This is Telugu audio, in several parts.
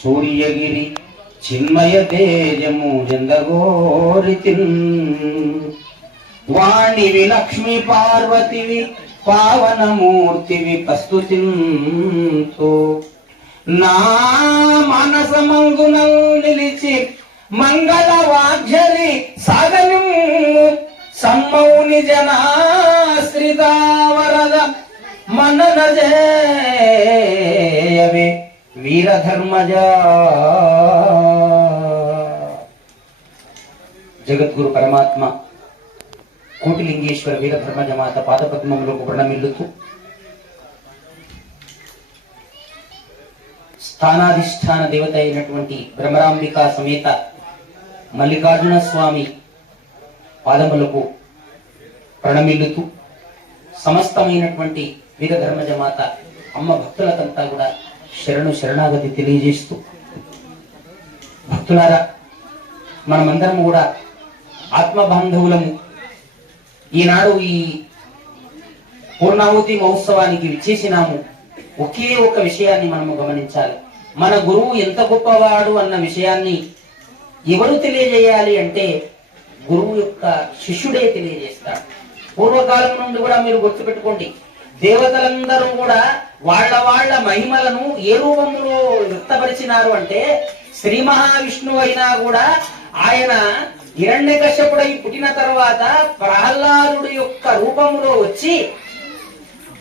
సూర్యగిరి చిన్మయ తేజము జందగోరితిన్ వాణివి లక్ష్మీ పార్వతివి పావనమూర్తివి ప్రస్తుతింతో నా మనసమంగున నిలిచి మంగళ వాగ్జలి సాగను సమ్మౌని జనాశ్రితావరద మనన జయవే వీరధర్మజ. జగద్గురు పరమాత్మ కోటిలింగేశ్వర వీరధర్మజ మాత పాదపద్మములకు ప్రణమిల్లుతూ స్థానాధిష్టాన దేవత అయినటువంటి భ్రమరాంబికా సమేత మల్లికార్జున స్వామి పాదములకు ప్రణమిల్లుతూ సమస్తమైనటువంటి వీరధర్మజ మాత అమ్మ భక్తులకంతా కూడా శరణాగతి తెలియజేస్తూ, భక్తులారా, మనమందరం కూడా ఆత్మబాంధవులము. ఈనాడు ఈ పూర్ణాహుతి మహోత్సవానికి విచ్చేసినాము. ఒకే ఒక విషయాన్ని మనము గమనించాలి. మన గురువు ఎంత గొప్పవాడు అన్న విషయాన్ని ఎవరు తెలియజేయాలి అంటే గురువు యొక్క శిష్యుడే తెలియజేస్తాడు. పూర్వకాలం నుండి కూడా మీరు గుర్తుపెట్టుకోండి, దేవతలందరూ కూడా వాళ్ళ మహిమలను ఏ రూపంలో వ్యక్తపరిచినారు అంటే, శ్రీ మహావిష్ణువు అయినా కూడా ఆయన హిరణ్యకశ్యపుడై పుట్టిన తర్వాత ప్రహ్లాదుడి యొక్క రూపంలో వచ్చి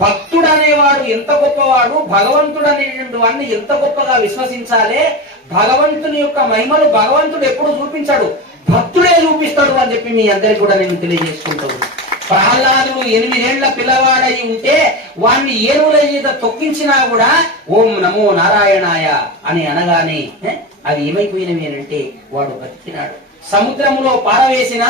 భక్తుడు అనేవాడు ఎంత గొప్పవాడు, భగవంతుడు అనేటువంటి వాడిని ఎంత గొప్పగా విశ్వసించాలి, భగవంతుని యొక్క మహిమలు భగవంతుడు ఎప్పుడు చూపించాడు, భక్తుడే చూపిస్తాడు అని చెప్పి మీ అందరికి కూడా నేను తెలియజేసుకుంటాను. ప్రహ్లాదుడు 8 ఏళ్ల పిల్లవాడై ఉంటే వాణ్ణి ఏనుగుల చేత తొక్కించినా కూడా ఓం నమో నారాయణాయ అని అనగానే అది ఏమైపోయినవి అంటే వాడు బతికినాడు. సముద్రములో పారవేసిన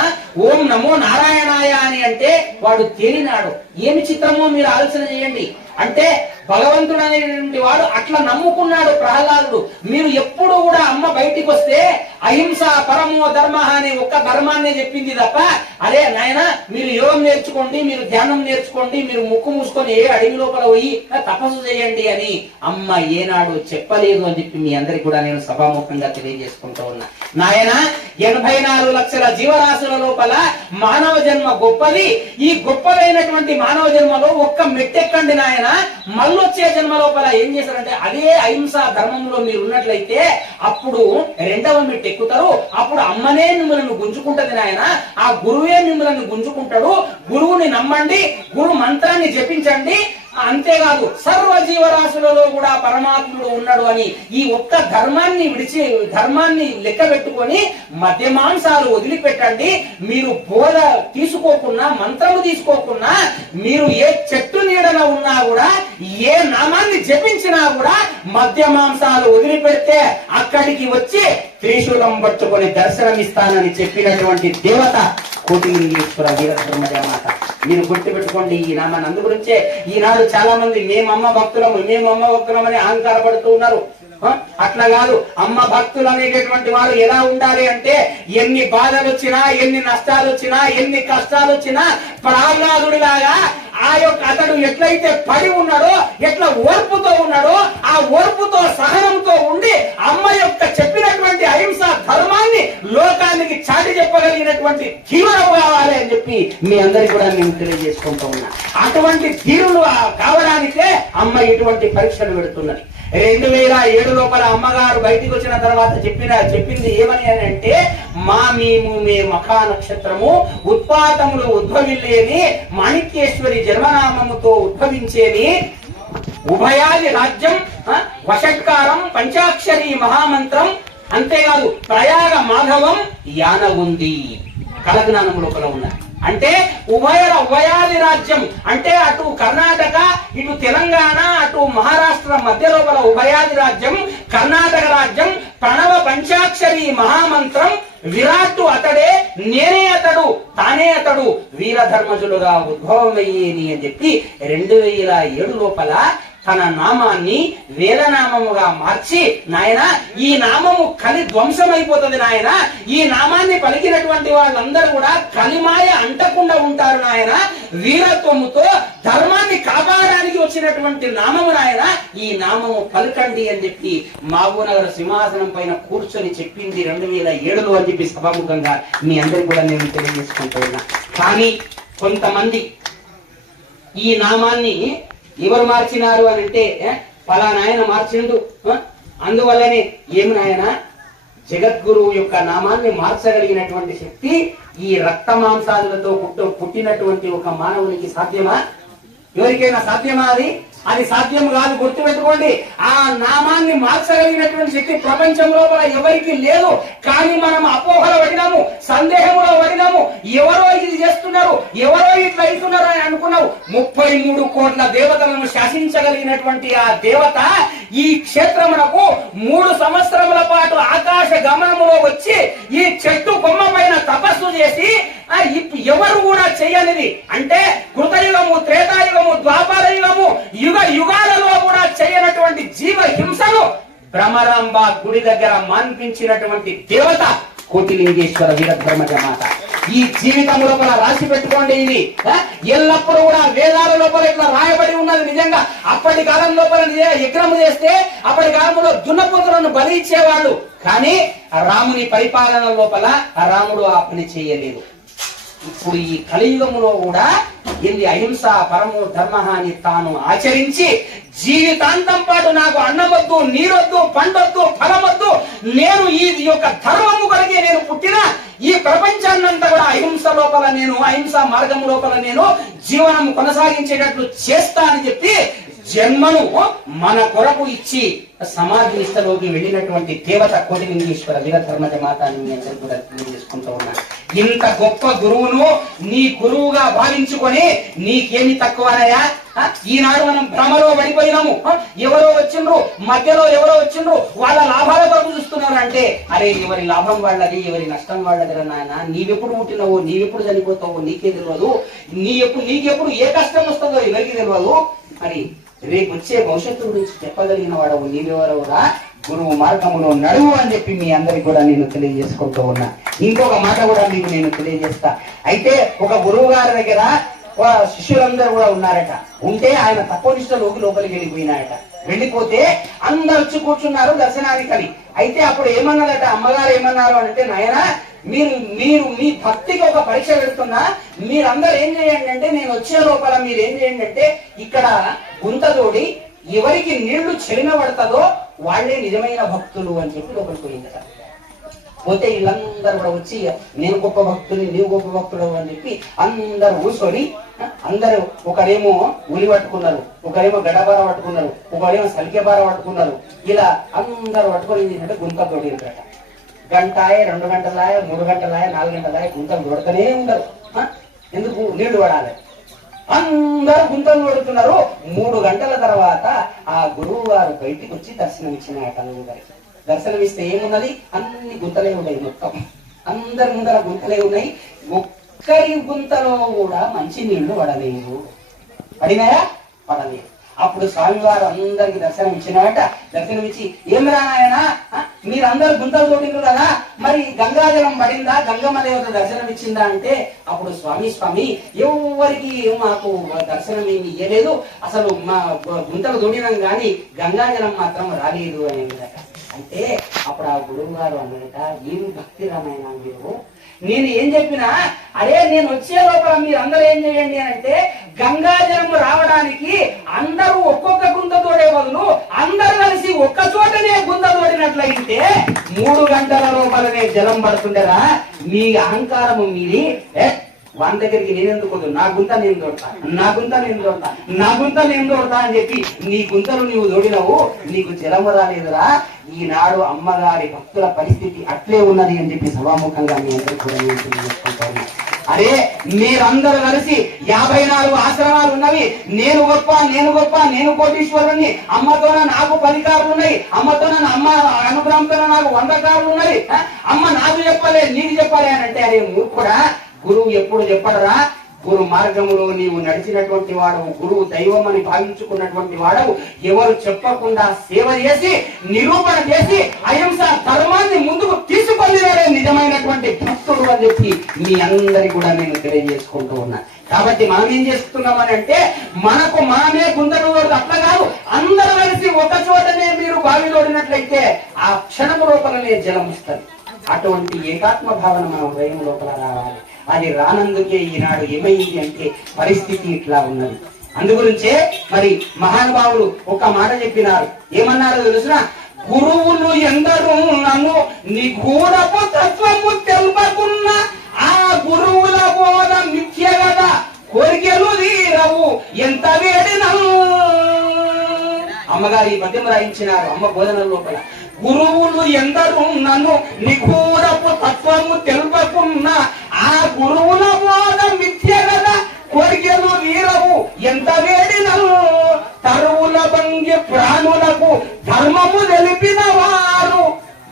ఓం నమో నారాయణాయ అని అంటే వాడు తేలినాడు. ఏమి చిత్రమో మీరు ఆలోచన చేయండి. అంటే భగవంతుడు అనేటువంటి వాడు అట్లా నమ్ముకున్నాడు ప్రహ్లాదుడు. మీరు ఎప్పుడు కూడా అమ్మ బయటికి వస్తే అహింస పరమో ధర్మ అనే ఒక్క ధర్మాన్నే చెప్పింది తప్ప, అరే నాయన మీరు యోగం నేర్చుకోండి, మీరు ధ్యానం నేర్చుకోండి, మీరు ముక్కు మూసుకొని ఏ అడవి లోపల పోయి తపస్సు చేయండి అని అమ్మ ఏనాడు చెప్పలేదు అని చెప్పి మీ అందరికి కూడా నేను సభాముఖంగా తెలియజేసుకుంటూ ఉన్నా. నాయన 84 లక్షల జీవరాశుల లోపల మానవ జన్మ గొప్పది. ఈ గొప్పదైనటువంటి మానవ జన్మలో ఒక్క మెట్టెక్కండి నాయన, మళ్ళొచ్చే జన్మ లోపల ఏం చేశారంటే అదే అహింసా ధర్మంలో మీరు ఉన్నట్లయితే అప్పుడు 2వ మెట్టు ఎక్కుతారు. అప్పుడు అమ్మనే మిమ్మల్ని గుంజుకుంటది నాయన, ఆ గురువే మిమ్మల్ని గుంజుకుంటాడు. గురువుని నమ్మండి, గురు మంత్రాన్ని జపించండి. అంతేకాదు సర్వ జీవరాశులలో కూడా పరమాత్ముడు ఉన్నాడు అని ఈ ఒక్క ధర్మాన్ని లెక్క పెట్టుకొని మద్యమాంసాలు వదిలిపెట్టండి. మీరు బోధ తీసుకోకున్నా, మంత్రము తీసుకోకున్నా, మీరు ఏ చెట్టు నీడన ఉన్నా కూడా, ఏ నామాన్ని జపించినా కూడా మద్యమాంసాలు వదిలిపెడితే అక్కడికి వచ్చి త్రిశూలం పట్టుకొని దర్శనమిస్తానని చెప్పినటువంటి దేవత కోటిలింగేశ్వర వీరధర్మజ మాత. మీరు గుర్తుపెట్టుకోండి ఈ నామాన్ని. అందు గురించే ఈనాడు చాలా మంది మేమమ్మ భక్తులమని అహంకారపడుతూ ఉన్నారు. అట్లా కాదు. అమ్మ భక్తులు అనేటటువంటి వారు ఎలా ఉండాలి అంటే, ఎన్ని బాధలు వచ్చినా, ఎన్ని నష్టాలు వచ్చినా, ఎన్ని కష్టాలు వచ్చినా ప్రహ్లాదుడిలాగా అతడు ఎట్లయితే పడి ఉన్నాడో, ఎట్లా ఓర్పుతో ఉన్నాడో, ఆ ఓర్పుతో సహనంతో ఉండి అమ్మ యొక్క చెప్పినటువంటి అహింస ధర్మాన్ని లోకానికి చాటి చెప్పగలిగినటువంటి ధీరుడు కావాలి అని చెప్పి మీ అందరికి కూడా నేను తెలియజేసుకుంటూ ఉన్నా. అటువంటి ధీరులు కావడానికే అమ్మ ఇటువంటి పరీక్షలు పెడుతున్నది. 2007 లోపల అమ్మగారు బయటికి వచ్చిన తర్వాత చెప్పింది ఏమని అని అంటే, మే మఖా నక్షత్రము ఉత్పాతములు ఉద్భవిల్లేని మాణిక్యేశ్వరి జన్మనామముతో ఉద్భవించేని ఉభయాది రాజ్యం వషట్కారం పంచాక్షరి మహామంత్రం, అంతేకాదు ప్రయాగ మాధవం యానగుంది కలజ్ఞానం లోపల ఉన్నాయి. అంటే ఉభయాది రాజ్యం అంటే అటు కర్ణాటక, ఇటు తెలంగాణ, అటు మహారాష్ట్ర మధ్య లోపల ఉభయాది రాజ్యం, కర్ణాటక రాజ్యం, ప్రణవ పంచాక్షరి మహామంత్రం, విరాట్ అతడే, నేనే అతడు, తానే అతడు, వీరధర్మజులుగా ఉద్భవమయ్యేని అని చెప్పి 2007 లోపల తన నామాన్ని వేదనామముగా మార్చి, నాయన ఈ నామము కలి ధ్వంసమైపోతుంది నాయన, ఈ నామాన్ని పలికినటువంటి వాళ్ళందరూ కూడా కలిమాయ అంటకుండా ఉంటారు నాయన, వీరత్వముతో ధర్మాన్ని కాపాడడానికి వచ్చినటువంటి నామము నాయన, ఈ నామము పలకండి అని చెప్పి మహబూబ్నగర్ సింహాసనం పైన కూర్చొని చెప్పింది 2007లో అని చెప్పి సభాముఖంగా మీ అందరికి కూడా నేను తెలియజేసుకుంటూ ఉన్నా. కానీ కొంతమంది ఈ నామాన్ని ఎవరు మార్చినారు అని అంటే, పలానాయన మార్చిండు, అందువల్లనే ఏమి నాయన జగద్గురువు యొక్క నామాన్ని మార్చగలిగినటువంటి శక్తి ఈ రక్త మాంసాదులతో పుట్టినటువంటి ఒక మానవునికి సాధ్యమా? ఎవరికైనా సాధ్యమా? అది సాధ్యం కాదు. గుర్తుపెట్టుకోండి, ఆ నామాన్ని మార్చగలిగినటువంటి శక్తి ప్రపంచంలో ఎవరికి లేదు. కానీ మనం అపోహలో పడినాము, సందేహంలో పడినాము. ఎవరో ఇది చేస్తున్నారు, ఎవరో ఇట్లా అవుతున్నారు అని అనుకున్నావు. 33 కోట్ల దేవతలను శాసించగలిగినటువంటి ఆ దేవత ఈ క్షేత్రమునకు 3 సంవత్సరముల పాటు ఆకాశ గమనములో వచ్చి ఈ చెట్టు కొమ్మ పైన తపస్సు చేసి ఎవరు కూడా చేయనిది, అంటే కృతయుగము, త్రేతాయుగము, ద్వాపర యుగము, యుగాలలో కూడా చేయనటువంటి జీవ హింసను భ్రమరాంబ గుడి దగ్గర మాన్పించినటువంటి దేవత కోటిలింగేశ్వర వీరబ్రహ్మజ మాత. ఈ జీవితం లోపల రాసి పెట్టుకోండి. ఇది ఎల్లప్పుడూ కూడా వేదాల లోపల ఇట్లా రాయబడి ఉన్నది. నిజంగా అప్పటి కాలం లోపల యజ్ఞము చేస్తే అప్పటి కాలంలో దున్నపోతులను బలి ఇచ్చేవాళ్ళు. కానీ రాముని పరిపాలన లోపల రాముడు ఆ పని చేయలేదు. ఇప్పుడు ఈ కలియుగములో కూడా ఎన్ని అహింస పరమో ధర్మ అని తాను ఆచరించి జీవితాంతం పాటు నాకు అన్నమొద్దు, నీరొద్దు, పండొద్దు, ఫలమొద్దు, నేను ఈ యొక్క ధర్మము కొరకే నేను పుట్టిన ఈ ప్రపంచాన్నంతా కూడా అహింస లోపల నేను, అహింస మార్గం లోపల నేను జీవనం కొనసాగించేటట్లు చేస్తా అని చెప్పి జన్మను మన కొరకు ఇచ్చి సమాధి నిష్టలోకి వెళ్ళినటువంటి దేవత కోటిలింగేశ్వర వీరధర్మజ మాత అని మీ అందరూ కూడా తెలియజేసుకుంటూ ఉన్నా. ఇంత గొప్ప గురువును నీ గురువుగా భావించుకొని నీకేమి తక్కువనయా? ఈనాడు మనం భ్రమలో పడిపోయినాము. ఎవరో వచ్చిండ్రు, మధ్యలో ఎవరో వచ్చిండ్రు, వాళ్ళ లాభాల కొరకు చూస్తున్నారు. అంటే అరే ఎవరి లాభం వాళ్ళది, ఎవరి నష్టం వాళ్ళది నాయన. నీవెప్పుడు పుట్టినవో, నీవెప్పుడు చనిపోతావో నీకే తెలియదు. నీకెప్పుడు ఏ కష్టం వస్తుందో ఎవరికి తెలియదు. మరి రేపు వచ్చే భవిష్యత్తు గురించి చెప్పగలిగిన వాడవు నీవెవరవురా? గురువు మార్గములో నడువు అని చెప్పి మీ అందరికి కూడా నేను తెలియజేసుకుంటూ ఉన్నా. ఇంకొక మాట కూడా మీకు నేను తెలియజేస్తా. అయితే ఒక గురువు గారి దగ్గర శిష్యులందరూ కూడా ఉన్నారట. ఉంటే ఆయన తక్కువ నిష్టలోకి లోపలికి వెళ్ళిపోయినాయట. వెళ్ళిపోతే అందరు వచ్చి కూర్చున్నారు దర్శనానికి అని. అయితే అప్పుడు ఏమన్నారట, అమ్మగారు ఏమన్నారు అంటే, నాయనా మీరు మీ భక్తికి ఒక పరీక్ష పెడుతున్నా, మీరందరూ ఏం చేయండి అంటే, నేను వచ్చే లోపల మీరు ఏం చేయండి అంటే, ఇక్కడ గుంతతోడి ఎవరికి నీళ్లు చెలిన పడతాదో వాళ్లే నిజమైన భక్తులు అని చెప్పి లోపలికి పోయిందట. పోతే వీళ్ళందరూ కూడా వచ్చి నేను గొప్ప భక్తుని, నీవు గొప్ప భక్తుడు అని చెప్పి అందరు కూర్చొని, అందరూ ఒకరేమో ఉలి పట్టుకున్నారు, ఒకరేమో గడబార పట్టుకున్నారు, ఒకరేమో సలికెబార పట్టుకున్నారు. ఇలా అందరు పట్టుకొని అంటే గుంత తోడిరట. గంటాయ, 2 గంటలాయ, 3 గంటలాయ, 4 గంటలాయ గుంతలు తోడుతూనే ఉండరు. ఎందుకు? నీళ్లు పడాలి. అందరూ గుంతలు తోడుతున్నారు. 3 గంటల తర్వాత ఆ గురువు గారు బయటికి వచ్చి దర్శనం ఇచ్చినాయట. అందరికి దర్శనమిస్తే ఏమున్నది? అన్ని గుంతలే ఉన్నాయి. మొత్తం అందరి ముందర గుంతలే ఉన్నాయి. ఒక్కరి గుంతలో కూడా మంచి నీళ్లు పడలేవు. పడినాయా? పడలేదు. అప్పుడు స్వామివారు అందరికి దర్శనం ఇచ్చినాయట. దర్శనం ఇచ్చి, ఏమిరా నాయనా మీరందరూ గుంతలు తోడిరు కదా, మరి గంగాజలం పడిందా, గంగమ్మ దేవత దర్శనం ఇచ్చిందా అంటే, అప్పుడు స్వామి ఎవరికి మాకు దర్శనం ఏమి ఇయ్యలేదు, అసలు మా గుంతలు తోడినాం కానీ గంగాజలం మాత్రం రాలేదు అని. అంటే అప్పుడు ఆ గురువు గారు అన్నట, ఏమి భక్తి రామాయణ మీరు, నేను ఏం చెప్పినా అరే నేను వచ్చే లోపల మీరు అందరూ ఏం చేయండి అంటే, గంగాజలం రావడానికి అందరూ ఒక్కొక్క గుంత తోడే బదులు అందరూ కలిసి ఒక్క చోటనే గుంత తోడినట్లయితే 3 గంటల లోపలనే జలం పడుతుండరా. మీ అహంకారము మీది. వాని దగ్గరికి నేనెందుకు, నా గుంత నేను తోడతా, నా గుంత నేను తోడతా, నా గుంత నేను తోడతా అని చెప్పి నీ గుంతలు నీవు తోడినవు, నీకు జలము రాలేదురా. ఈనాడు అమ్మగారి భక్తుల పరిస్థితి అట్లే ఉన్నది అని చెప్పి సభాముఖంగా మీ అందరికీ కూడా నేను తెలియజేసుకుంటాను. అరే మీరందరూ కలిసి 54 ఆశ్రమాలు ఉన్నవి, నేను గొప్ప, నేను కోటీశ్వరుని, అమ్మతోన నాకు 10 కార్లు ఉన్నాయి, అమ్మతోన అమ్మ అనుగ్రహంతో నాకు 100 కార్లు ఉన్నాయి, అమ్మ నాకు చెప్పలే నీకు చెప్పలే అని అంటే, అరే మూర్ఖుడా, గురువు ఎప్పుడు చెప్పడరా, గురు మార్గములో నీవు నడిచినటువంటి వాడవు, గురువు దైవం అని భావించుకున్నటువంటి వాడవు, ఎవరు చెప్పకుండా సేవ చేసి నిరూపణ చేసి అహింస ధర్మాన్ని ముందుకు తీసుకొనిరాడే నిజమైనటువంటి భక్తుడు అని చెప్పి మీ అందరి కూడా నేను తెలియజేసుకుంటూ ఉన్నా. కాబట్టి మనం ఏం చేస్తున్నామని అంటే మనకు మనమే గుంతలు అట్లా కాదు, అందరూ కలిసి ఒక చోటనే మీరు బావిలోడినట్లయితే ఆ క్షణము లోపలనే జలం వస్తుంది. అటువంటి ఏకాత్మ భావన మన హృదయం లోపల రావాలి. అది రానందుకే ఈనాడు ఏమైంది అంటే పరిస్థితి ఇట్లా ఉన్నది. అందుగురించే మరి మహానుభావులు ఒక మాట చెప్పినారు. ఏమన్నారో తెలుసిన, గురువులు ఎందరూ నన్ను నిగూఢపు తత్వము తెలుపకున్నా ఆ గురువుల బోధ మిథ్య కదా, కోరికలు తీరవు ఎంత వేడినను. అమ్మగారు ఈ పద్యం రాయించినారు అమ్మ బోధన లోపల. గురువులు ఎందరూ నన్ను నిగూఢపు తత్వము తెలుపకున్నా ఆ గురువుల బోధ మిథ్య కదా, కోరికలు తీరవు ఎంత వేడినను. తరువుల భంగి ప్రాణులకు ధర్మము తెలిపిన వారు,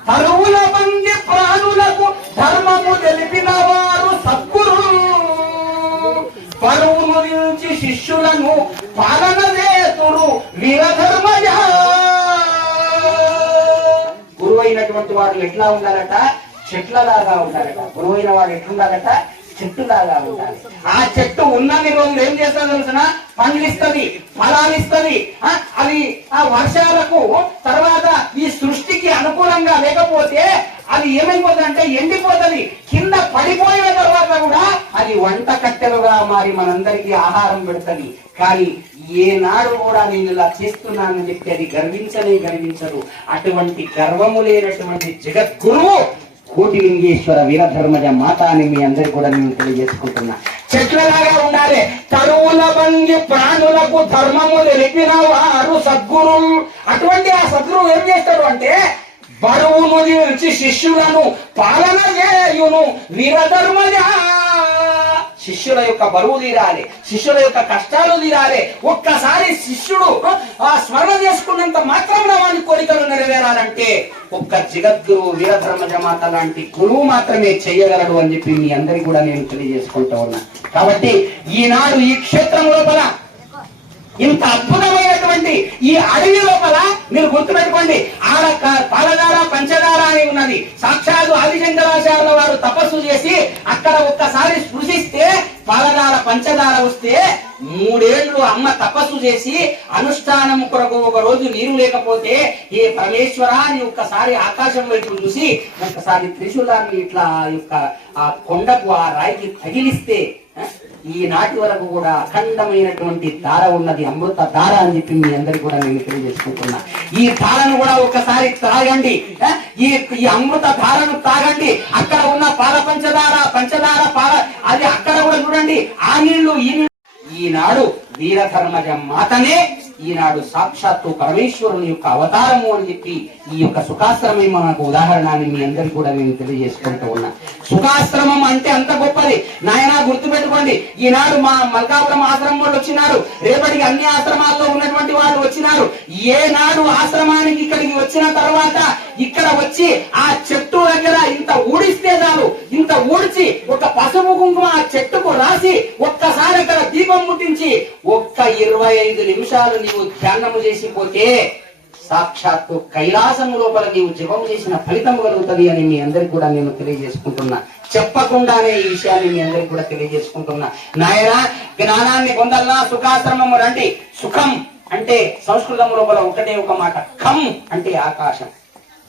తరువుల భంగి ప్రాణులకు ధర్మము తెలిపిన వారు సద్గురు. పరువును నుంచి శిష్యులను పాలన చేతురు వీరధర్మజ. గురువైనటువంటి వాడు ఎట్లా ఉండాలట, చెట్లలాగా ఉండాలట. గురువైన వాడు ఎట్లుండాలట, చెట్టులాగా ఉండాలి. ఆ చెట్టు ఉన్నన్ని రోజులు ఏం చేస్తుంది తెలిసిన, పండ్లు ఇస్తుంది, ఫలాలు ఇస్తుంది. అవి ఆ వర్షాలకు తర్వాత ఈ సృష్టికి అనుకూలంగా లేకపోతే అది ఏమైపోతుంది అంటే ఎండిపోతుంది. కింద పడిపోయిన తర్వాత కూడా అది వంట కట్టెలుగా మారి మనందరికీ ఆహారం పెడుతుంది. కానీ ఏనాడు కూడా నేను ఇలా చేస్తున్నానని చెప్పి అది గర్వించదు. అటువంటి గర్వము లేనటువంటి జగద్గురువు కోటిలింగేశ్వర వీరధర్మజ మాత అని మీ అందరికి కూడా నేను తెలియజేసుకుంటున్నా. చెట్లలాగా ఉండాలి. తరువుల భంగి ప్రాణులకు ధర్మము తెలిపిన వారు సద్గురులు. అటువంటి ఆ సద్గురువు ఏం చేస్తాడు అంటే బరువును నిలిచి శిష్యులను పాలన చేయును వీరధర్మజ. శిష్యుల యొక్క బరువు తీరాలి, శిష్యుల యొక్క కష్టాలు తీరాలి. ఒక్కసారి శిష్యుడు ఆ స్మరణ చేసుకున్నంత మాత్రం వాని కోరికలు నెరవేరాలంటే ఒక్క జగద్గురువు వీరధర్మజ మాత లాంటి గురువు మాత్రమే చెయ్యగలడు అని చెప్పి మీ అందరికి కూడా నేను తెలియజేసుకుంటూ ఉన్నా. కాబట్టి ఈనాడు ఈ క్షేత్రం లోపల ఇంత అద్భుతమైనటువంటి ఈ అడవి లోపల మీరు గుర్తుపెట్టుకోండి, ఆడ పాలధార పంచదార అని ఉన్నది. సాక్షాత్తు ఆదిశంకరాచార్యుల వారు తపస్సు చేసి అక్కడ ఒక్కసారి స్పృశిస్తే పాలధార పంచదార వస్తే 3 ఏళ్లు అమ్మ తపస్సు చేసి అనుష్ఠానం కొరకు ఒక రోజు నీరు లేకపోతే ఏ పరమేశ్వర అని ఒక్కసారి ఆకాశం వైపు చూసి ఒక్కసారి త్రిశూలాన్ని ఇట్లా యొక్క ఆ కొండకు ఆ రాయికి తగిలిస్తే ఈనాటి వరకు కూడా అఖండమైనటువంటి ధార ఉన్నది, అమృత ధార అని చెప్పి మీ అందరికి కూడా నేను తెలియజేసుకుంటున్నా. ఈ ధారను కూడా ఒకసారి తాగండి, ఈ అమృత ధారను తాగండి. అక్కడ ఉన్న పాల పంచదార పాల అది అక్కడ కూడా చూడండి. ఆ నీళ్లు ఈ ఈనాడు వీరధర్మజ మాతనే ఈనాడు సాక్షాత్తు పరమేశ్వరుని యొక్క అవతారము అని చెప్పి ఈ యొక్క సుఖాశ్రమం మనకు ఉదాహరణ అని మీ అందరికి కూడా నేను తెలియజేసుకుంటూ ఉన్నా. సుఖాశ్రమం అంటే అంత గొప్పది నాయన, గుర్తుపెట్టుకోండి. ఈనాడు మా మల్కాపురం ఆశ్రమం వాళ్ళు వచ్చినారు, రేపటికి అన్ని ఆశ్రమాల్లో ఉన్నటువంటి వాళ్ళు వచ్చినారు. ఏనాడు ఆశ్రమానికి ఇక్కడికి వచ్చిన తర్వాత ఇక్కడ వచ్చి ఆ చెట్టు దగ్గర ఇంత ఊడిస్తే చాలు, ఇంత ఊడ్చి ఒక పసుపు కుంకుమ ఆ చెట్టుకు రాసి ఒక్కసారి అక్కడ దీపం ముట్టించి ఒక్క 25 నిమిషాలు నీవు ధ్యానము చేసిపోతే సాక్షాత్తు కైలాసము లోపల నీవు జపం చేసిన ఫలితం కలుగుతుంది అని మీ అందరికి కూడా నేను తెలియజేసుకుంటున్నా. చెప్పకుండానే ఈ విషయాన్ని మీ అందరికి కూడా తెలియజేసుకుంటున్నా. నాయన జ్ఞానాన్ని పొందల్లా, సుఖాశ్రమము రండి. సుఖం అంటే సంస్కృతం లోపల ఒకటే ఒక మాట, ఖం అంటే ఆకాశం.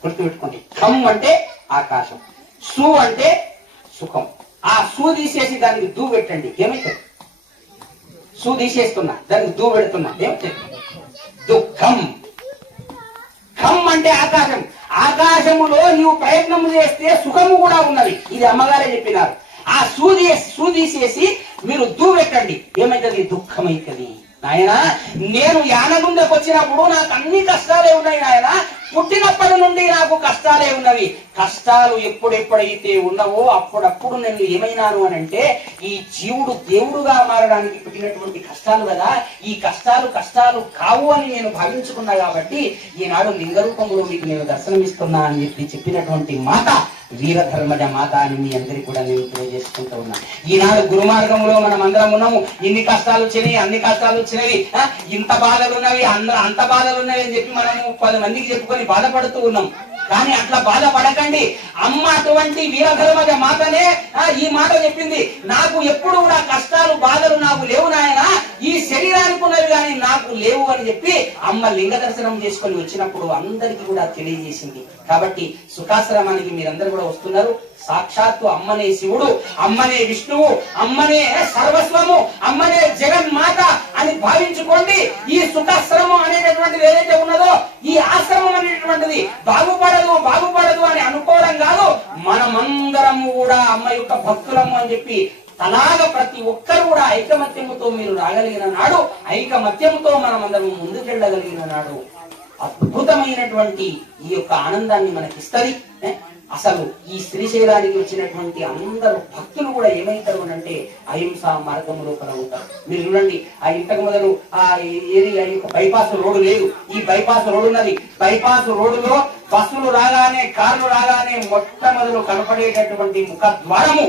గుర్తుపెట్టుకోండి, ఖం అంటే ఆకాశం, సు అంటే సుఖం. ఆ సు తీసేసి దానికి దూ పెట్టండి, ఏమైతుంది? సు తీసేస్తున్నా, దానికి దూ పెడుతున్నా, ఏమైతుంది? దుఃఖం. ఖం అంటే ఆకాశం. ఆకాశములో నీవు ప్రయత్నం చేస్తే సుఖము కూడా ఉన్నది. ఇది అమ్మగారే చెప్పినారు. ఆ సూదీసేసి మీరు దూ పెట్టండి, ఏమైతుంది? దుఃఖమైతుంది. నాయన నేను యానగుండకు వచ్చినప్పుడు నాకు అన్ని కష్టాలే ఉన్నాయి నాయన, పుట్టినప్పటి నుండి నాకు కష్టాలే ఉన్నవి. కష్టాలు ఎప్పుడెప్పుడైతే ఉన్నావో అప్పుడప్పుడు నేను ఏమైనాను అని అంటే ఈ జీవుడు దేవుడుగా మారడానికి పుట్టినటువంటి కష్టాలు కదా, ఈ కష్టాలు కావు అని నేను భావించుకున్నా. కాబట్టి ఈనాడు లింగరూపంలో మీకు నేను దర్శనమిస్తున్నా అని చెప్పినటువంటి మాట వీరధర్మజ మాత అని మీ అందరికీ కూడా నేను తెలియజేసుకుంటూ ఉన్నా. ఈనాడు గురుమార్గంలో మనం అందరం ఉన్నాము. ఇన్ని కష్టాలు వచ్చినాయి, అన్ని కష్టాలు వచ్చినవి, ఇంత బాధలు ఉన్నవి, అంత బాధలు ఉన్నవి అని చెప్పి మనము 10 మందికి చెప్పుకొని బాధపడుతూ ఉన్నాం. కానీ అట్లా బాధపడకండి. అమ్మ అటువంటి వీరధర్మజ మాతనే ఈ మాట చెప్పింది, నాకు ఎప్పుడు కూడా కష్టాలు బాధలు నాకు లేవు నాయన, ఈ శరీరానికి ఉన్నవి కానీ నాకు లేవు అని చెప్పి అమ్మ లింగ దర్శనం చేసుకొని వచ్చినప్పుడు అందరికీ కూడా తెలియజేసింది. కాబట్టి సుఖాశ్రమానికి మీరందరూ కూడా వస్తున్నారు. సాక్షాత్తు అమ్మనే శివుడు, అమ్మనే విష్ణువు, అమ్మనే సర్వస్వము, అమ్మనే జగన్మాత అని భావించుకోండి. ఈ సుఖాశ్రమం అనేటటువంటిది ఏదైతే ఉన్నదో, ఈ ఆశ్రమం అనేటటువంటిది బాగుపడదు అని అనుకోవడం కాదు. మనమందరము కూడా అమ్మ యొక్క భక్తులము అని చెప్పి అలాగ ప్రతి ఒక్కరు కూడా ఐకమత్యముతో మీరు రాగలిగిన నాడు, ఐకమత్యంతో మనమందరం ముందుకెళ్ళగలిగిన నాడు అద్భుతమైనటువంటి ఈ యొక్క ఆనందాన్ని మనకిస్తది. అసలు ఈ శ్రీశైలానికి వచ్చినటువంటి అందరూ భక్తులు కూడా ఏమైతారు అని అంటే అహింసా మార్గం లోపల ఉంటారు. మీరు చూడండి, ఆ ఇంతకు మొదలు బైపాస్ రోడ్డు లేదు, ఈ బైపాస్ రోడ్డు ఉన్నది. బైపాస్ రోడ్డులో బస్సులు రాగానే, కార్లు రాగానే మొట్టమొదలు కనపడేటటువంటి ముఖద్వారము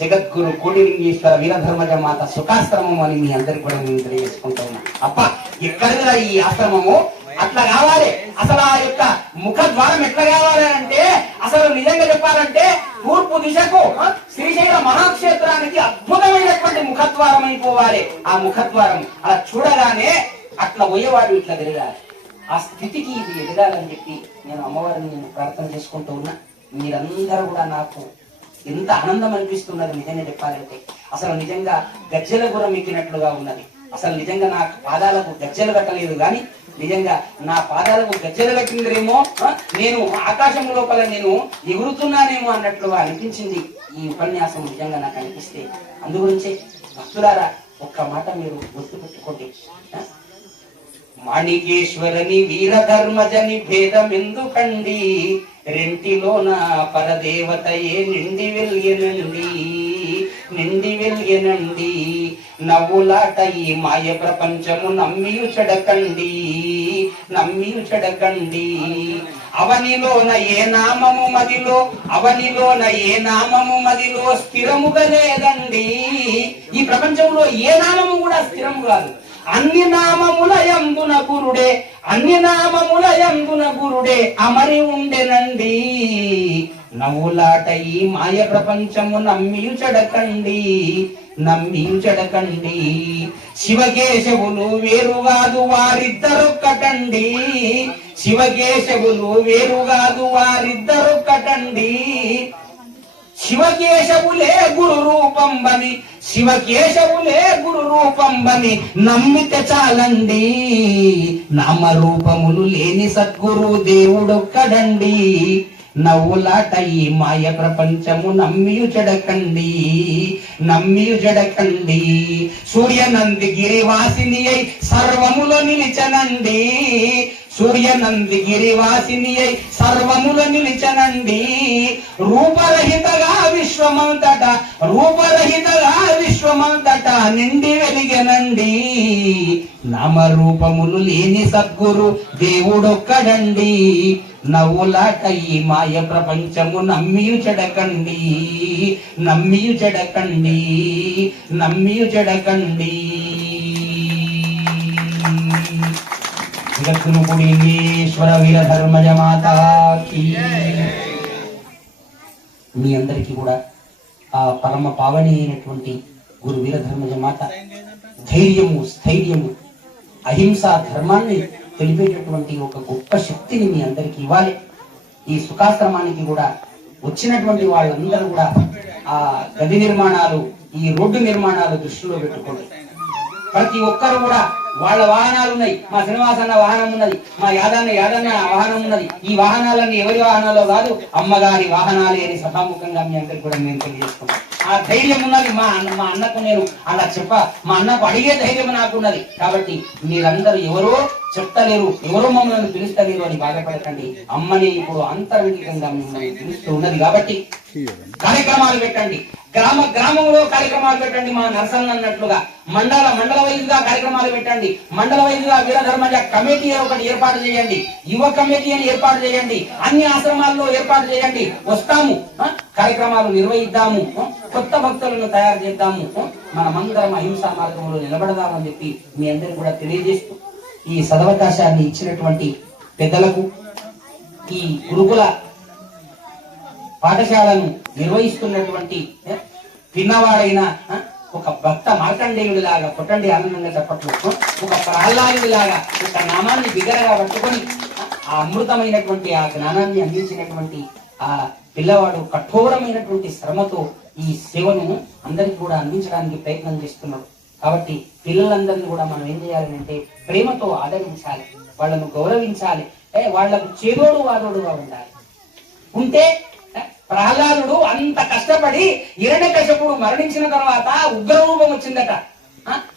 జగద్గురు కోటిలింగేశ్వర వీరధర్మజ మాత సుఖాశ్రమం అని మీ అందరికి కూడా మేము తెలియజేసుకుంటూ ఉన్నాం. అప్ప ఎక్కడిదా ఈ ఆశ్రమము? అట్లా కావాలి. అసలు ఆ యొక్క ముఖద్వారం ఎట్లా కావాలి అంటే, అసలు నిజంగా చెప్పాలంటే తూర్పు దిశకు శ్రీశైల మహాక్షేత్రానికి అద్భుతమైనటువంటి ముఖద్వారం అయిపోవాలి. ఆ ముఖద్వారం అలా చూడగానే అట్లా పోయేవాడు ఇట్లా తిరగాలి. ఆ స్థితికి ఇది ఎదగాలని చెప్పి నేను అమ్మవారిని నేను ప్రార్థన చేసుకుంటూ ఉన్నా. మీరందరూ కూడా నాకు ఎంత ఆనందం అనిపిస్తున్నది నిజంగా చెప్పాలంటే. అసలు నిజంగా గజ్జెల గుర్రం ఎక్కినట్లుగా ఉన్నది. అసలు నిజంగా నా పాదాలకు గజ్జెలు కట్టలేదు, కానీ నిజంగా నా పాదాలకు గజ్జెలు కట్టిందేమో, నేను ఆకాశం లోపల నేను ఎగురుతున్నానేమో అన్నట్లుగా అనిపించింది ఈ ఉపన్యాసం నిజంగా నాకు అనిపిస్తే. అందుగురించే భక్తులారా ఒక్క మాట మీరు గుర్తుపెట్టుకోండి. మాణికేశ్వరని వీరధర్మజని భేదమెందుకండి, రెంటిలోన పరదేవతయే నిండి వెల్యనండి, నవ్వులాట ఈ మాయ ప్రపంచము నమ్మియు చెడకండి, అవనిలోన ఏ నామము మదిలో స్థిరముగా లేదండి. ఈ ప్రపంచంలో ఏ నామము కూడా స్థిరము కాదు. అన్ని నామముల యందున గురుడే అమరి ఉండెనండి, నవ్వులాట ఈ మాయ ప్రపంచము నమ్మియు చెడకండి, శివకేశవులు వేరుగాదు వారిద్దరొక్కటండి, శివకేశవులే గురు రూపం బని నమ్మితే చాలండి, నామరూపములు లేని సద్గురు దేవుడొక్కడండి, నవ్వులాట ఈ మాయ ప్రపంచము నమ్మియు చెడకండి, సూర్యనంది గిరివాసిని అయి సర్వములో నిలిచనండి, రూపరహితగా విశ్వమంతటా నిండి వెలిగెనండి, నామరూపములు లేని సద్గురు దేవుడొక్కడండి, నవ్వులాట ఈ మాయ ప్రపంచము నమ్మియు చెడకండి. జగద్గురు కోటిలింగేశ్వర వీరధర్మజ మాతాకి. మీ అందరికీ కూడా ఆ పరమ పావని అయినటువంటి గురు వీరధర్మజ మాత ధైర్యము, స్థైర్యము, అహింసా ధర్మాన్ని తెలిపేటటువంటి ఒక గొప్ప శక్తిని మీ అందరికీ ఇవ్వాలి. ఈ సుఖాశ్రమానికి కూడా వచ్చినటువంటి వాళ్ళందరూ కూడా ఆ గది నిర్మాణాలు, ఈ రోడ్డు నిర్మాణాలు దృష్టిలో పెట్టుకోండి. ప్రతి ఒక్కరు కూడా వాళ్ళ వాహనాలు ఉన్నాయి. మా శ్రీనివాసన్న వాహనం ఉన్నది, మా యాదన్న వాహనం ఉన్నది. ఈ వాహనాలన్నీ ఎవరి వాహనాలు కాదు, అమ్మగారి వాహనాలే అని సభాముఖంగా మీ అందరికి కూడా మేము తెలియజేసుకుంటాం. ఆ ధైర్యం ఉన్నది. మా అన్నకు నేను అలా మా అన్నకు అడిగే ధైర్యం నాకున్నది. కాబట్టి మీరందరూ ఎవరో చెప్తలేరు, ఎవరో మమ్మల్ని పిలుస్తలేరు అని బాధపడకండి. అమ్మని ఇప్పుడు అంతర్గతంగా మిమ్మల్ని పిలుస్తూ ఉన్నది. కాబట్టి కార్యక్రమాలు పెట్టండి, గ్రామంలో కార్యక్రమాలు పెట్టండి. మా నరసన్న అన్నట్లుగా మండల వైద్యుగా కార్యక్రమాలు పెట్టండి. మండల వైద్యుగా వీరధర్మజ కమిటీ ఒకటి ఏర్పాటు చేయండి, యువ కమిటీ అని ఏర్పాటు చేయండి, అన్ని ఆశ్రమాల్లో ఏర్పాటు చేయండి. వస్తాము, కార్యక్రమాలు నిర్వహిద్దాము, కొత్త భక్తులను తయారు చేద్దాము, మనమందరం అహింసా మార్గంలో నిలబడదామని చెప్పి మీ అందరికీ కూడా తెలియజేస్తూ ఈ సదవకాశాన్ని ఇచ్చినటువంటి పెద్దలకు, ఈ గురుకుల పాఠశాలను నిర్వహిస్తున్నటువంటి పిన్నవాడైన ఒక భక్త మార్కండేయుడి లాగా కొట్టండి ఆనందంగా చెప్పట్లు, ఒక ప్రహ్లాదుడి లాగా ఒక నామాన్ని బిగరగా పట్టుకొని ఆ అమృతమైనటువంటి ఆ జ్ఞానాన్ని అందించినటువంటి ఆ పిల్లవాడు కఠోరమైనటువంటి శ్రమతో ఈ సేవను అందరికి కూడా అందించడానికి ప్రయత్నం చేస్తున్నాడు. కాబట్టి పిల్లలందరినీ కూడా మనం ఏం చేయాలి అంటే ప్రేమతో ఆదరించాలి, వాళ్ళను గౌరవించాలి, వాళ్లకు చేదోడు వాదోడుగా ఉండాలి. ఉంటే ప్రహ్లాదుడు అంత కష్టపడి హిరణ్యకశిపుడు మరణించిన తర్వాత ఉగ్రరూపం వచ్చిందట.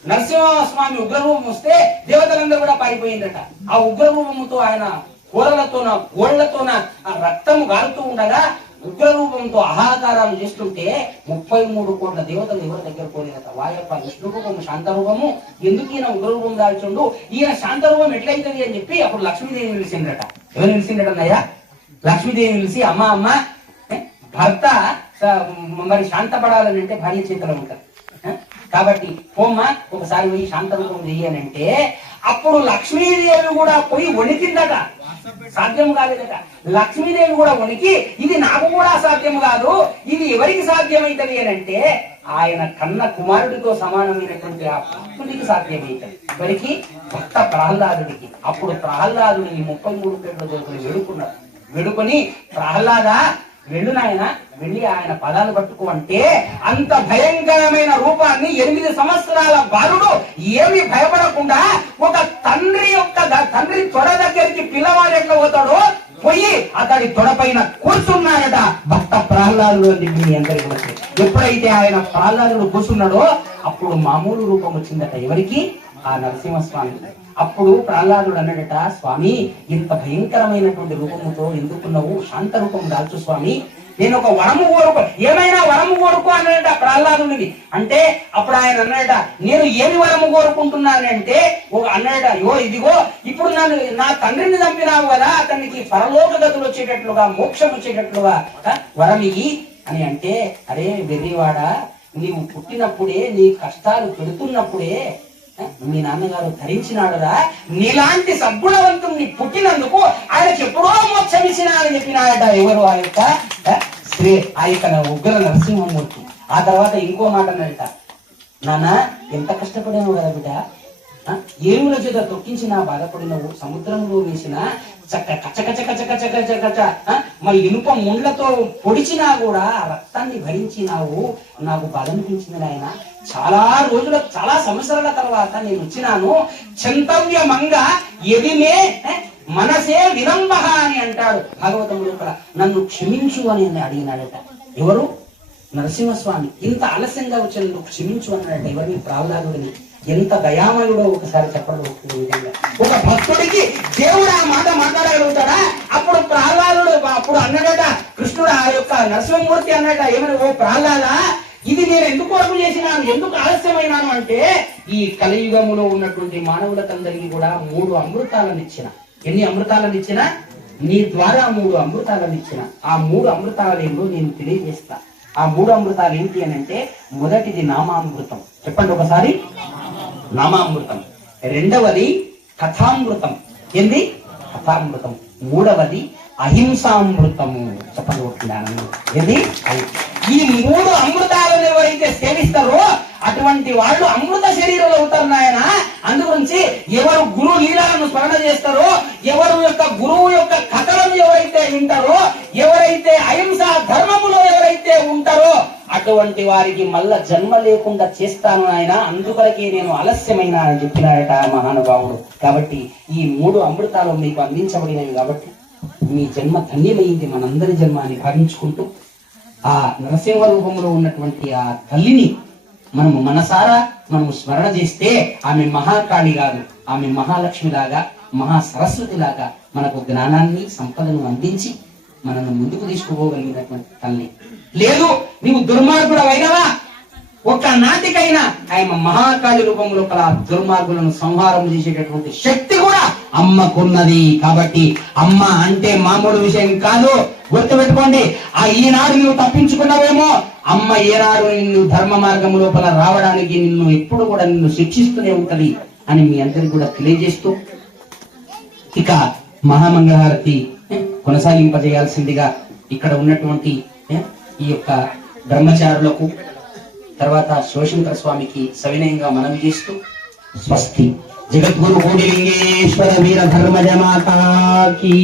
నరసింహస్వామి ఉగ్రరూపం వస్తే దేవతలందరూ కూడా పారిపోయిందట. ఆ ఉగ్రరూపముతో ఆయన కూరలతోన గోళ్లతోన ఆ రక్తము గారుతూ ఉండగా ఉగ్రరూపంతో ఆహాకారాలు చేస్తుంటే 33 కోట్ల దేవతలు ఎవరి దగ్గర పోలేదట. వాయప్ప విష్ణు రూపము శాంతరూపము, ఎందుకు ఈయన ఉగ్రరూపం దాల్చుండు, ఈయన శాంతరూపం ఎట్లయితది అని చెప్పి అప్పుడు లక్ష్మీదేవి నిలిచిందట. ఎవరు నిలిచిందట అన్నయ్య? లక్ష్మీదేవి నిలిచి అమ్మ భర్త మరి శాంతపడాలని అంటే భార్య చేతిలో ఉంటారు. కాబట్టి పోమ్మ ఒకసారి పోయి శాంతరూపం చెయ్యనంటే అప్పుడు లక్ష్మీదేవి కూడా పోయి వణికిందట. సాధ్యం కాలేదట. లక్ష్మీదేవి కూడా వణికి ఇది నాకు కూడా సాధ్యం కాదు, ఇది ఎవరికి సాధ్యమైతది అని అంటే ఆయన కన్న కుమారుడితో సమానమైనటువంటి ఆ భక్తుడికి సాధ్యమైతది. ఎవరికి? భక్త ప్రహ్లాదుడికి. అప్పుడు ప్రహ్లాదుడిని 33 పేర్ల దేవతలు వేడుకున్నారు. వేడుకొని ప్రహ్లాద వెళ్ళు నాయన, వెళ్ళి ఆయన పదాలు పట్టుకో అంటే అంత భయంకరమైన రూపాన్ని 8 సంవత్సరాల బాలుడు ఏమి భయపడకుండా ఒక తండ్రి తొడ దగ్గరికి పిల్లవాడు ఎట్లా పోతాడో పోయి అతడి తొడపైన కూర్చున్నాడట భక్త ప్రహ్లాదుడు అని మీ అందరికీ. ఎప్పుడైతే ఆయన ప్రహ్లాదుడు కూర్చున్నాడో అప్పుడు మామూలు రూపం వచ్చిందట. ఎవరికి? ఆ నరసింహస్వామి. అప్పుడు ప్రహ్లాదుడు అన్నాడట, స్వామి ఇంత భయంకరమైనటువంటి రూపముతో ఎందుకున్నావు? శాంత రూపం దాల్చు స్వామి, నేను ఒక వరము కోరుకో, ఏమైనా వరము కోరుకో అన్నాడట ప్రహ్లాదుడిని. అంటే అప్పుడు ఆయన అన్నాడట, నేను ఏమి వరము కోరుకుంటున్నానంటే అన్నాడట, ఇదిగో ఇప్పుడు నా తండ్రిని చంపినావు కదా, అతనికి పరలోక గతులు వచ్చేటట్లుగా మోక్షం వచ్చేటట్లుగా వరమిగి అని అంటే, అరే వెర్రివాడా, నీవు పుట్టినప్పుడే నీ కష్టాలు పెడుతున్నప్పుడే మీ నాన్నగారు ధరించినాడురా, నీలాంటి సద్గుణవంతుని పుట్టినందుకు ఆయనకి ఎప్పుడో మోక్షం ఇచ్చినా అని చెప్పినాడట. ఎవరు? ఆ యొక్క ఉగ్ర నరసింహమూర్తి. ఆ తర్వాత ఇంకో మాట అన్నట, నాన్న ఎంత కష్టపడావు కదా బిడ్డ, ఏనుగుల చేత తొక్కించినా బాధపడినవు, సముద్రంలో వేసిన చక్క మరి ఇనుప ముండ్లతో పొడిచినా కూడా రక్తాన్ని భరించినావు, నాకు బాధ అనిపించింది నాయన. చాలా సంవత్సరాల తర్వాత నేను వచ్చినాను, చింతవ్యమంగా ఎదిమే మనసే విలంబహ అని అంటాడు భాగవతంలో. నన్ను క్షమించు అని అడిగినాడట. ఎవరు? నరసింహస్వామి. ఇంత ఆలస్యంగా వచ్చినందుకు క్షమించు అన్నాడట. ఎవరిని? ప్రహ్లాదుడిని. ఎంత దయామయుడో ఒకసారి చెప్పడం. ఒక భక్తుడికి దేవుడు ఆ మాట మాట్లాడగలుగుతాడా? అప్పుడు ప్రహ్లాదుడు అప్పుడు అన్నాడట, కృష్ణుడు ఆ యొక్క నరసింహమూర్తి అన్నాడట, ఏమని? ఓ ప్రహ్లాద, ఇది నేను ఎందుకు కొరకు చేసినాను, ఎందుకు ఆలస్యమైనాను అంటే ఈ కలియుగములో ఉన్నటువంటి మానవులకందరికీ కూడా 3 అమృతాలను ఇచ్చిన. ఎన్ని అమృతాలను ఇచ్చినా? నీ ద్వారా 3 అమృతాలను ఇచ్చిన. ఆ 3 అమృతాలు ఏంటో నేను తెలియజేస్తా. ఆ 3 అమృతాలు ఏంటి అని అంటే, మొదటిది నామామృతం. చెప్పండి ఒకసారి. నామామృతం. రెండవది కథామృతం. ఏంది? కథామృతం. మూడవది అహింసామృతము. చెప్పండి. ఏది? ఈ 3 అమృతాలను ఎవరైతే సేవిస్తారో అటువంటి వాళ్ళు అమృత శరీరంలో అవుతారు నాయన. అందుగురించి ఎవరు గురు లీలాలను స్మరణ చేస్తారో, ఎవరు యొక్క గురువు యొక్క కథలను ఎవరైతే వింటారో, ఎవరైతే అహింసా ధర్మములో ఎవరైతే ఉంటారో అటువంటి వారికి మళ్ళా జన్మ లేకుండా చేస్తాను ఆయన, అందుకొరకే నేను ఆలస్యమైన అని చెప్పినాడట మహానుభావుడు. కాబట్టి ఈ 3 అమృతాలు మీకు అందించబడినవి కాబట్టి మీ జన్మ ధన్యమైంది, మనందరి జన్మ అని భావించుకుంటూ ఆ నరసింహ రూపంలో ఉన్నటువంటి ఆ తల్లిని మనము మనసారా మనము స్మరణ చేస్తే ఆమె మహాకాళి కాదు, ఆమె మహాలక్ష్మి లాగా, మహా సరస్వతి లాగా మనకు జ్ఞానాన్ని సంపదను అందించి మనల్ని ముందుకు తీసుకుపోగలిగినటువంటి తల్లి. లేదు నీవు దుర్మార్గుడు అయినవా, ఒక్క నాటికైనా ఆయన మహాకాళి రూపంలో కల దుర్మార్గులను సంహారం చేసేటటువంటి శక్తి కూడా అమ్మకున్నది. కాబట్టి అమ్మ అంటే మామూలు విషయం కాదు, గుర్తుపెట్టుకోండి. ఈనాడు నువ్వు తప్పించుకున్నావేమో, అమ్మ ఏనాడు నిన్ను ధర్మ మార్గం లోపల రావడానికి నిన్ను ఎప్పుడు కూడా నిన్ను శిక్షిస్తూనే ఉంటది అని మీ అందరికి కూడా తెలియజేస్తూ ఇక మహామంగళహారతి కొనసాగింపజేయాల్సిందిగా ఇక్కడ ఉన్నటువంటి ఈ యొక్క బ్రహ్మచారులకు తర్వాత శివశంకర స్వామికి సవినయంగా మనవి చేస్తూ స్వస్తి. జగద్గురు కోటిలింగేశ్వర వీర ధర్మజ మాతాకి